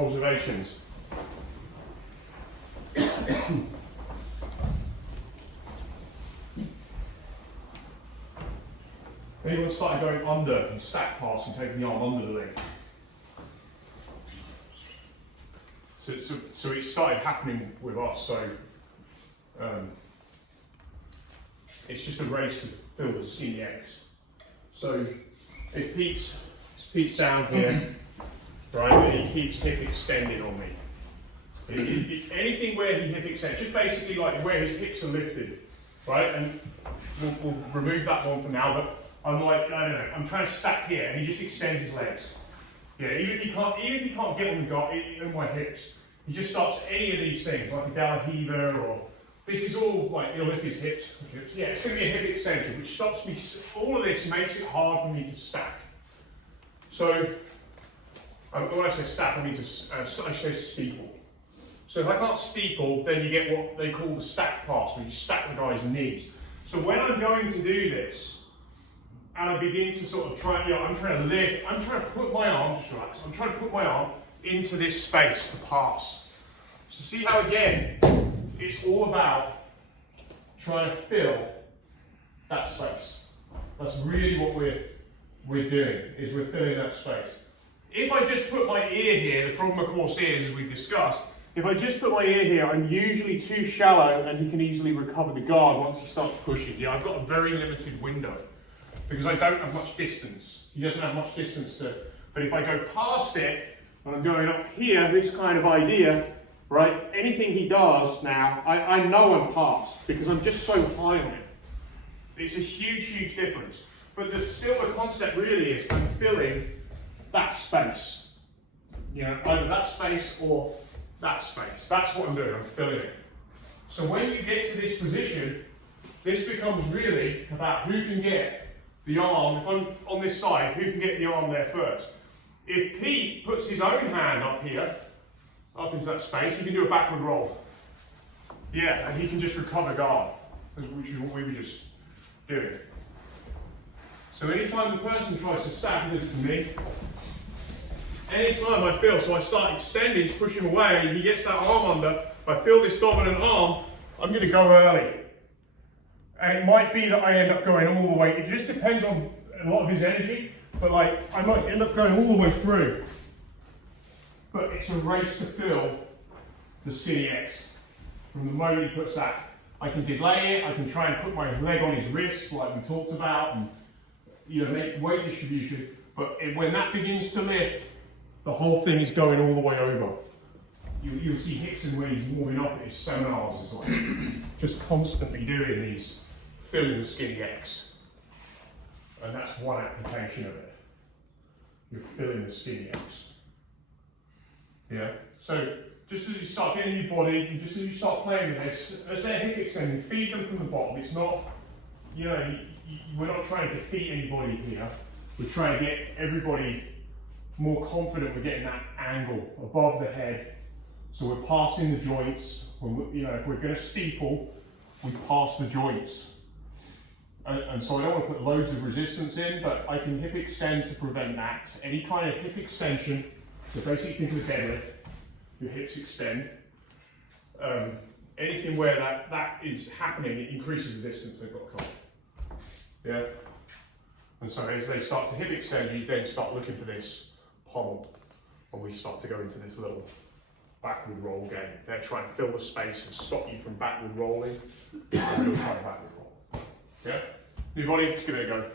Observations. Anyone started going under and stack pass and taking the arm under the leg? So it started happening with us. So it's just a race to fill the skinny X. So if Pete's down here, right, and he keeps hip extending on me. Anything where he hip extends, just basically like where his hips are lifted, right? And we'll remove that one for now, but I'm like, I don't know, I'm trying to stack here and he just extends his legs. Yeah, even if he can't get on the guard, in my hips, he just starts any of these things, like a down heaver, or this is all like, he'll lift his hips. Yeah, it's going to be a hip extension, which stops me, all of this makes it hard for me to stack. So, when I say stack, I mean to, I say steeple. So if I can't steeple, then you get what they call the stack pass, where you stack the guy's knees. So when I'm going to do this, and I begin to sort of try, I'm trying to lift, I'm trying to put my arm, just relax, I'm trying to put my arm into this space to pass. So see how again, it's all about trying to fill that space. That's really what we're doing, is we're filling that space. If I just put my ear here, the problem of course is, as we've discussed, if I just put my ear here, I'm usually too shallow and he can easily recover the guard once he starts pushing. Yeah, I've got a very limited window because I don't have much distance. He doesn't have much distance to, but if I go past it, and I'm going up here, this kind of idea, right, anything he does now, I know I'm past because I'm just so high on it. It's a huge, huge difference. But still the concept really is I'm filling that space. You know, either that space or that space. That's what I'm doing, I'm filling it. So when you get to this position, this becomes really about who can get the arm, if I'm on this side, who can get the arm there first. If Pete puts his own hand up here, up into that space, he can do a backward roll. Yeah, and he can just recover guard, which is what we were just doing. So anytime the person tries to stack this to me, anytime I feel, so I start extending to push him away, and he gets that arm under, I feel this dominant arm, I'm going to go early. And it might be that I end up going all the way, it just depends on a lot of his energy, but like, I might end up going all the way through. But it's a race to fill the skinny X. From the moment he puts that, I can delay it, I can try and put my leg on his wrist, like we talked about, and make weight distribution, but when that begins to lift, the whole thing is going all the way over. You'll see Hickson when he's warming up at his seminars is like just constantly doing these, filling the skinny X. And that's one application of it. You're filling the skinny X. Yeah? So just as you start getting your body, and just as you start playing with this, as they're hip extending, feed them from the bottom. It's not, we're not trying to defeat anybody here. We're trying to get everybody more confident we're getting that angle above the head. So we're passing the joints. If we're going to steeple, we pass the joints. And so I don't want to put loads of resistance in, but I can hip extend to prevent that. Any kind of hip extension, so basically think of a deadlift, your hips extend. Anything where that is happening, it increases the distance they've got to cover. Yeah? And so as they start to hip extend, you then start looking for this pommel, and we start to go into this little backward roll game. They're trying to fill the space and stop you from backward rolling, and we'll try backward roll. Yeah? New body, let's give it a go.